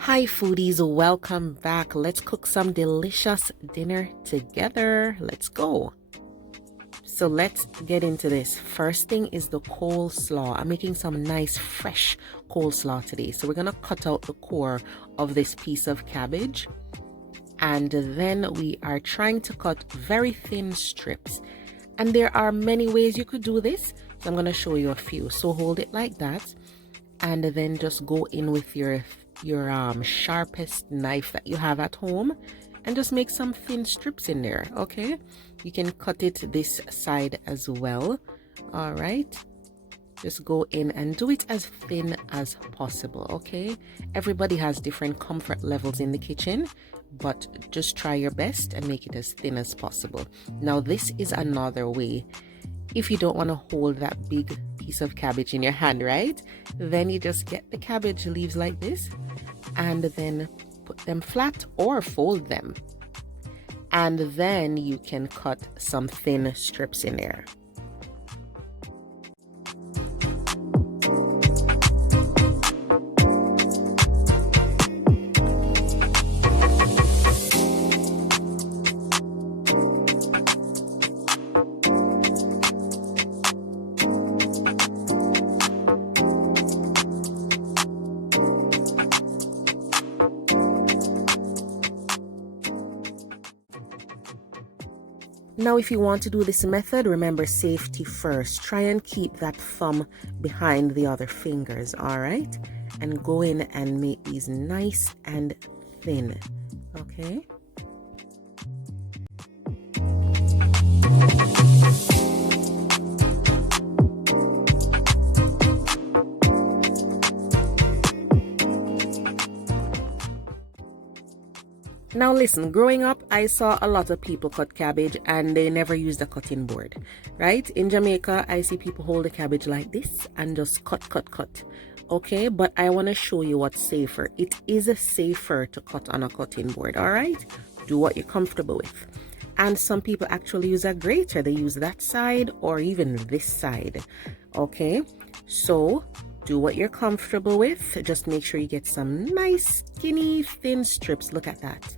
Hi foodies, welcome back. Let's cook some delicious dinner together. Let's go. So let's get into this. First thing is the coleslaw. I'm making some nice fresh coleslaw today. So we're gonna cut out the core of this piece of cabbage, and then we are trying to cut very thin strips. And there are many ways you could do this, so I'm gonna show you a few. So hold it like that, and then just go in with your sharpest knife that you have at home and just make some thin strips in there. Okay, you can cut it this side as well. All right, just go in and do it as thin as possible. Okay, everybody has different comfort levels in the kitchen, but just try your best and make it as thin as possible. Now this is another way. If you don't want to hold that big piece of cabbage in your hand, right, then you just get the cabbage leaves like this and then put them flat or fold them, and then you can cut some thin strips in there. Now, if you want to do this method, remember safety first. Try and keep that thumb behind the other fingers, all right? And go in and make these nice and thin, okay? Now listen, growing up, I saw a lot of people cut cabbage and they never used a cutting board, right? In Jamaica, I see people hold the cabbage like this and just cut. Okay, but I want to show you what's safer. It is safer to cut on a cutting board, all right? Do what you're comfortable with. And some people actually use a grater. They use that side or even this side, okay? So do what you're comfortable with. Just make sure you get some nice, skinny, thin strips. Look at that.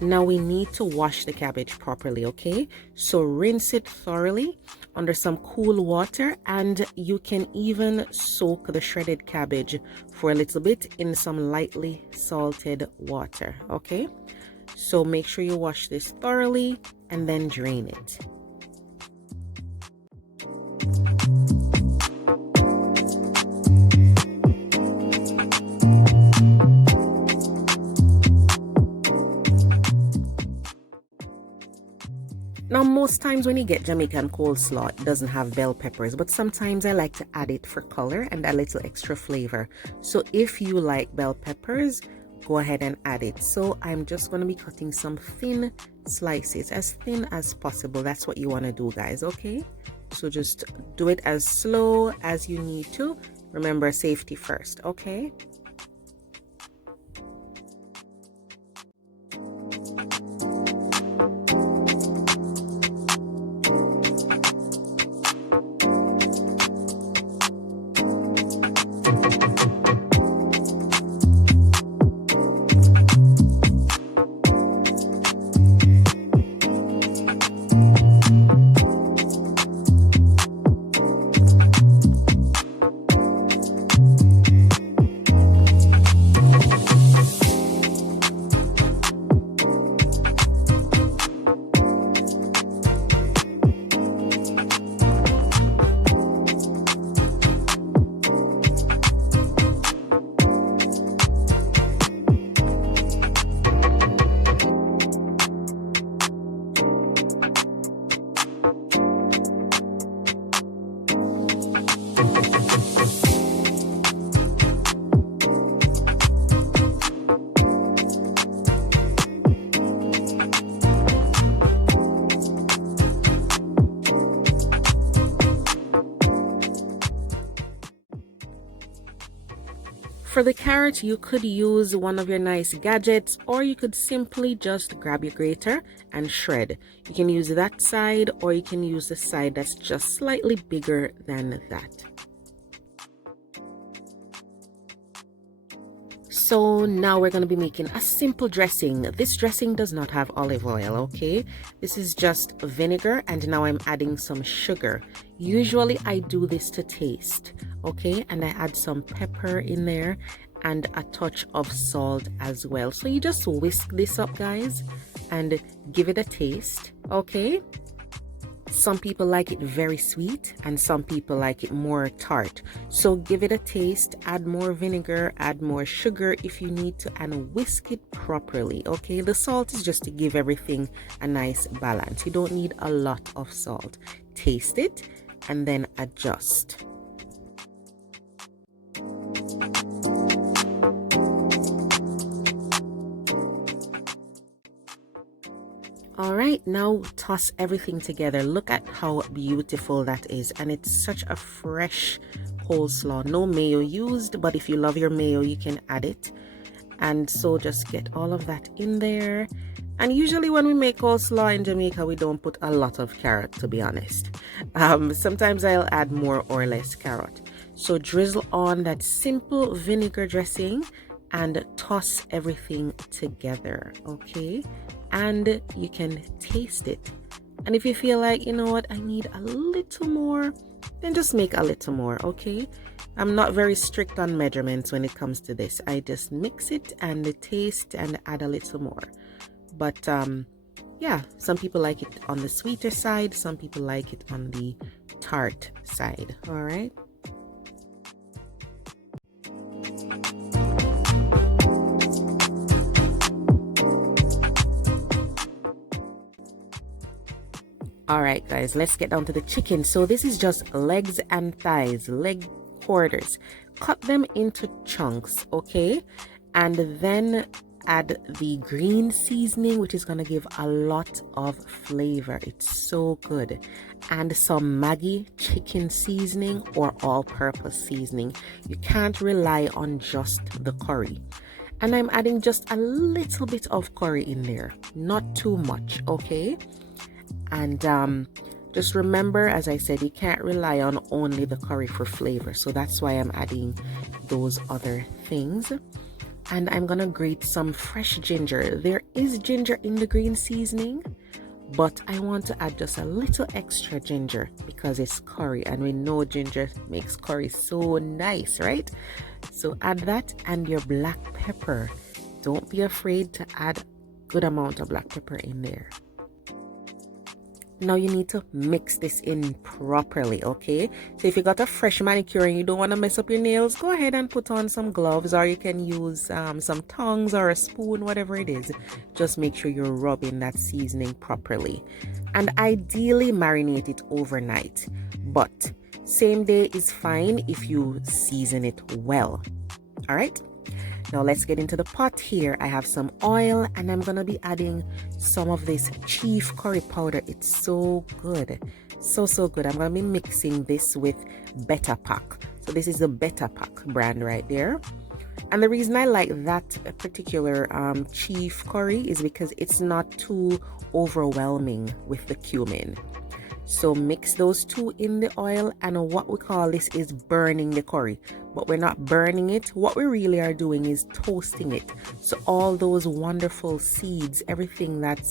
Now we need to wash the cabbage properly, okay? So rinse it thoroughly under some cool water, and you can even soak the shredded cabbage for a little bit in some lightly salted water, okay? So make sure you wash this thoroughly and then drain it. Now, most times when you get Jamaican coleslaw, it doesn't have bell peppers, but sometimes I like to add it for color and a little extra flavor. So if you like bell peppers, go ahead and add it. So I'm just going to be cutting some thin slices, as thin as possible. That's what you want to do, guys, okay? So just do it as slow as you need to. Remember, safety first, okay? For the carrot, you could use one of your nice gadgets, or you could simply just grab your grater and shred. You can use that side, or you can use the side that's just slightly bigger than that. So now we're going to be making a simple dressing. This dressing does not have olive oil, okay? This is just vinegar, and now I'm adding some sugar. Usually I do this to taste, okay? And I add some pepper in there and a touch of salt as well. So you just whisk this up, guys, and give it a taste, okay? Some people like it very sweet and some people like it more tart. So give it a taste, add more vinegar, add more sugar if you need to, and whisk it properly, okay? The salt is just to give everything a nice balance. You don't need a lot of salt. Taste it and then adjust. Alright, now toss everything together. Look at how beautiful that is, and it's such a fresh coleslaw. No mayo used, but if you love your mayo you can add it. And so just get all of that in there. And usually when we make coleslaw in Jamaica, we don't put a lot of carrot, to be honest. Sometimes I'll add more or less carrot. So drizzle on that simple vinegar dressing and toss everything together, okay? And you can taste it. And if you feel like, you know what, I need a little more, then just make a little more, okay? I'm not very strict on measurements when it comes to this. I just mix it and taste and add a little more. But yeah, some people like it on the sweeter side, some people like it on the tart side, all right? Alright guys, let's get down to the chicken. So this is just legs and thighs, leg quarters. Cut them into chunks, okay? And then add the green seasoning, which is going to give a lot of flavor. It's so good. And some Maggi chicken seasoning or all-purpose seasoning. You can't rely on just the curry. And I'm adding just a little bit of curry in there, not too much, okay? And just remember, as I said, you can't rely on only the curry for flavor. So that's why I'm adding those other things. And I'm gonna grate some fresh ginger. There is ginger in the green seasoning, but I want to add just a little extra ginger because it's curry, and we know ginger makes curry so nice, right? So add that, and your black pepper. Don't be afraid to add a good amount of black pepper in there. Now you need to mix this in properly, okay? So if you got a fresh manicure and you don't want to mess up your nails, go ahead and put on some gloves, or you can use some tongs or a spoon, whatever it is. Just make sure you're rubbing that seasoning properly. And ideally marinate it overnight, but same day is fine if you season it well. All right? Now let's get into the pot here. I have some oil and I'm gonna be adding some of this chief curry powder. It's so good, so good. I'm gonna be mixing this with Betapac. So this is the Betapac brand right there. And the reason I like that particular chief curry is because it's not too overwhelming with the cumin. So mix those two in the oil, and what we call this is burning the curry, but we're not burning it. What we really are doing is toasting it. So all those wonderful seeds, everything that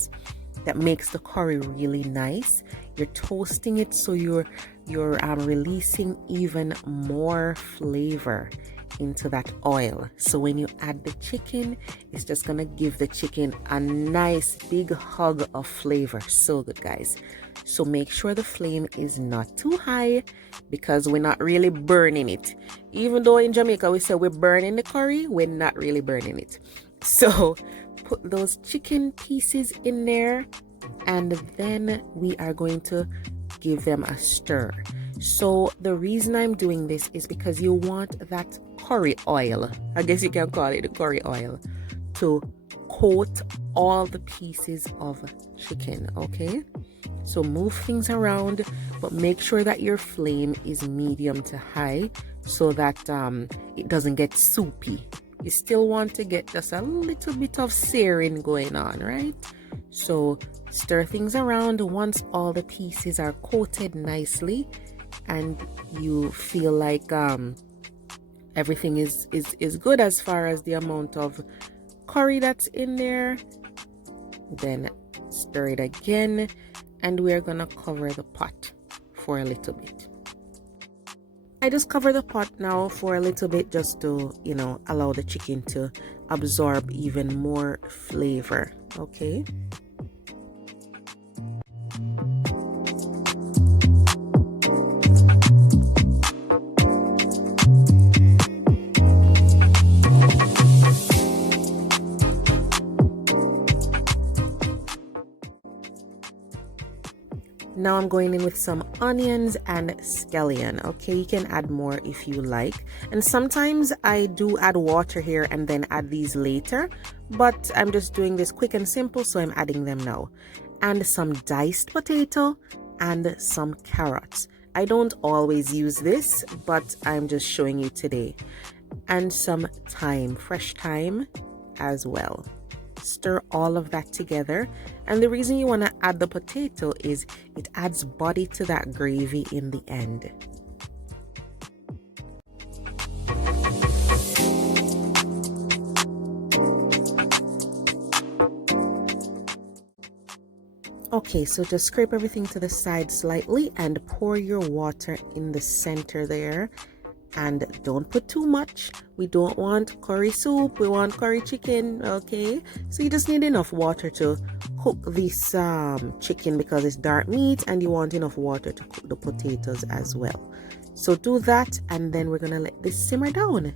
makes the curry really nice, you're toasting it, so you're releasing even more flavor into that oil. So when you add the chicken, it's just gonna give the chicken a nice big hug of flavor. So good, guys. So make sure the flame is not too high, because we're not really burning it. Even though in Jamaica we say we're burning the curry, we're not really burning it. So put those chicken pieces in there, and then we are going to give them a stir. So the reason I'm doing this is because you want that curry oil, I guess you can call it the curry oil, to coat all the pieces of chicken, okay? So move things around, but make sure that your flame is medium to high so that it doesn't get soupy. You still want to get just a little bit of searing going on, right? So stir things around once all the pieces are coated nicely and you feel like everything is good as far as the amount of curry that's in there. Then stir it again, and we're gonna cover the pot for a little bit. I just cover the pot now for a little bit just to, you know, allow the chicken to absorb even more flavor. Okay. Now I'm going in with some onions and scallion. Okay, you can add more if you like. And sometimes I do add water here and then add these later, but I'm just doing this quick and simple, so I'm adding them now. And some diced potato and some carrots. I don't always use this, but I'm just showing you today. And some thyme, fresh thyme as well. Stir all of that together, and the reason you want to add the potato is it adds body to that gravy in the end. Okay, so just scrape everything to the side slightly and pour your water in the center there. And don't put too much. We don't want curry soup, we want curry chicken. Okay, so you just need enough water to cook this chicken because it's dark meat, and you want enough water to cook the potatoes as well. So do that, and then we're gonna let this simmer down.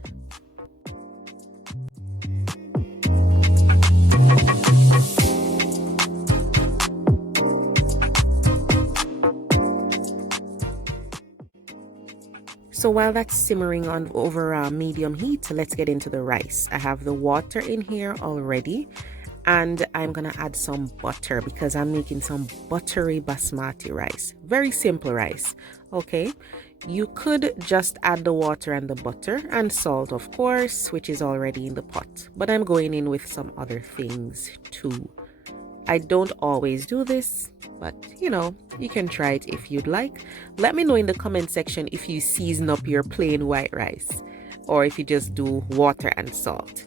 So while that's simmering on over medium heat, let's get into the rice. I have the water in here already, and I'm gonna add some butter because I'm making some buttery basmati rice. Very simple rice. Okay, you could just add the water and the butter and salt, of course, which is already in the pot, but I'm going in with some other things too. I don't always do this, but you know, you can try it if you'd like. Let me know in the comment section if you season up your plain white rice or if you just do water and salt.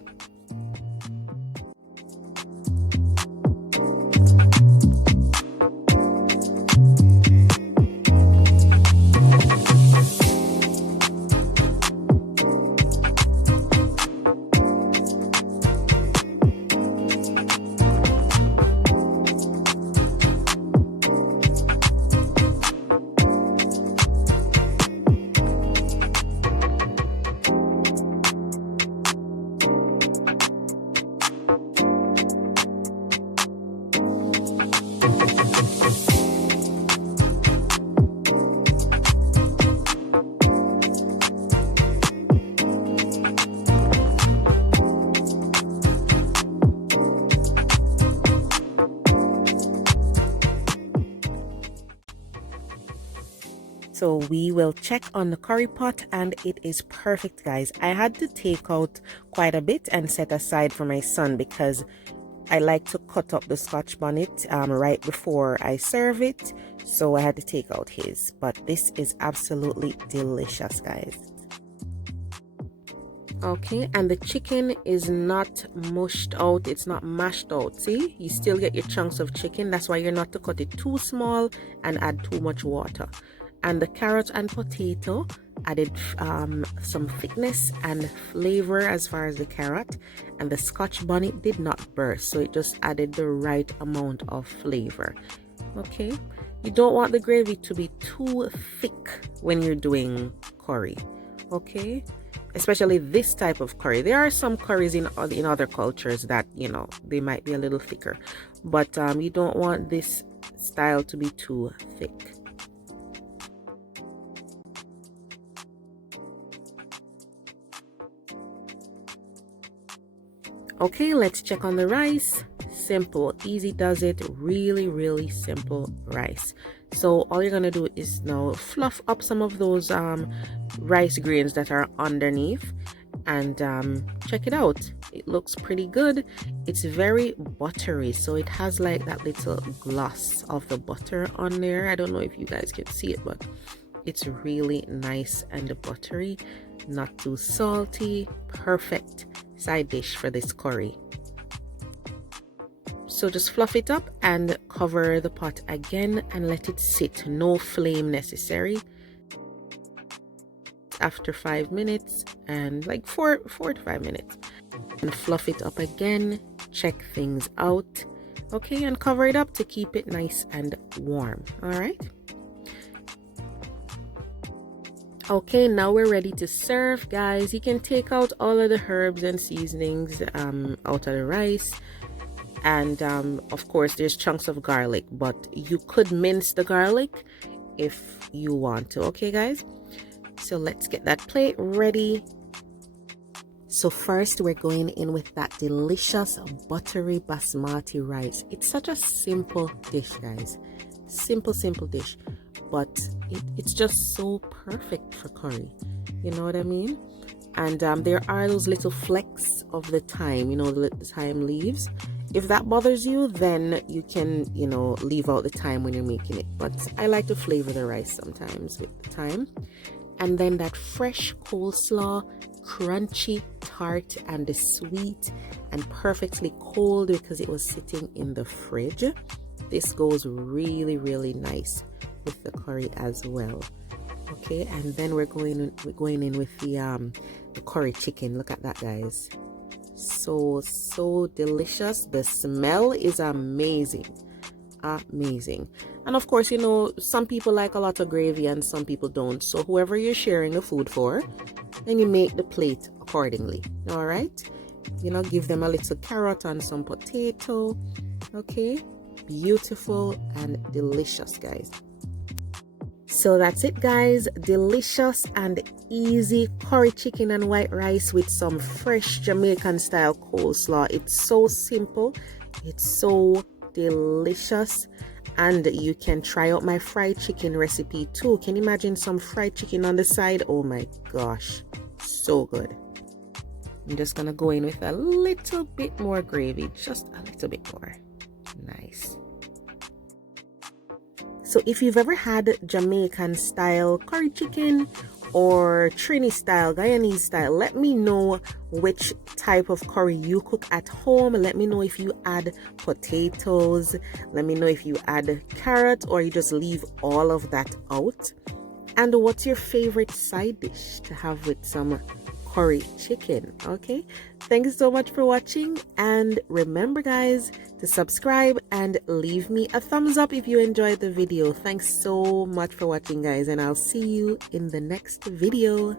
So we will check on the curry pot, and it is perfect, guys. I had to take out quite a bit and set aside for my son because I like to cut up the Scotch bonnet right before I serve it. So I had to take out his, but this is absolutely delicious, guys. Okay, and the chicken is not mushed out, it's not mashed out. See, you still get your chunks of chicken. That's why you're not to cut it too small and add too much water. And the carrot and potato added some thickness and flavor as far as the carrot, and the Scotch bonnet did not burst, so it just added the right amount of flavor. Okay, you don't want the gravy to be too thick when you're doing curry. Okay, especially this type of curry. There are some curries in other cultures that, you know, they might be a little thicker, but you don't want this style to be too thick. Okay, let's check on the rice. Simple, easy does it. Really simple rice. So all you're gonna do is now fluff up some of those rice grains that are underneath, and check it out. It looks pretty good. It's very buttery, so it has like that little gloss of the butter on there. I don't know if you guys can see it, but It's really nice and buttery, not too salty. Perfect side dish for this curry. So just fluff it up and cover the pot again and let it sit. No flame necessary. After 5 minutes, and like 4 to 5 minutes, and fluff it up again. Check things out, okay, and cover it up to keep it nice and warm. All right. Okay, now we're ready to serve, guys. You can take out all of the herbs and seasonings out of the rice. And of course there's chunks of garlic, but you could mince the garlic if you want to. Okay, guys, so let's get that plate ready. So first we're going in with that delicious buttery basmati rice. It's such a simple dish, guys. Simple dish, but it's just so perfect for curry. You know what I mean? And there are those little flecks of the thyme, you know, the thyme leaves. If that bothers you, then you can, you know, leave out the thyme when you're making it. But I like to flavor the rice sometimes with the thyme. And then that fresh coleslaw, crunchy, tart, and sweet, and perfectly cold because it was sitting in the fridge. This goes really, really nice with the curry as well. Okay, and then we're going in with the curry chicken. Look at that, guys. So delicious. The smell is amazing. And of course, you know, some people like a lot of gravy and some people don't. So whoever you're sharing the food for, then you make the plate accordingly. All right, you know, give them a little carrot and some potato. Okay, beautiful and delicious, guys. So that's it, guys. Delicious and easy curry chicken and white rice with some fresh Jamaican style coleslaw. It's so simple, it's so delicious. And you can try out my fried chicken recipe too. Can you imagine some fried chicken on the side? Oh my gosh, so good. I'm just gonna go in with a little bit more gravy, just a little bit more. Nice. So if you've ever had Jamaican style curry chicken or Trini style, Guyanese style, let me know which type of curry you cook at home. Let me know if you add potatoes. Let me know if you add carrot or you just leave all of that out. And what's your favorite side dish to have with some curry chicken? Okay, thanks so much for watching, and remember, guys, to subscribe and leave me a thumbs up if you enjoyed the video. Thanks so much for watching, guys, and I'll see you in the next video.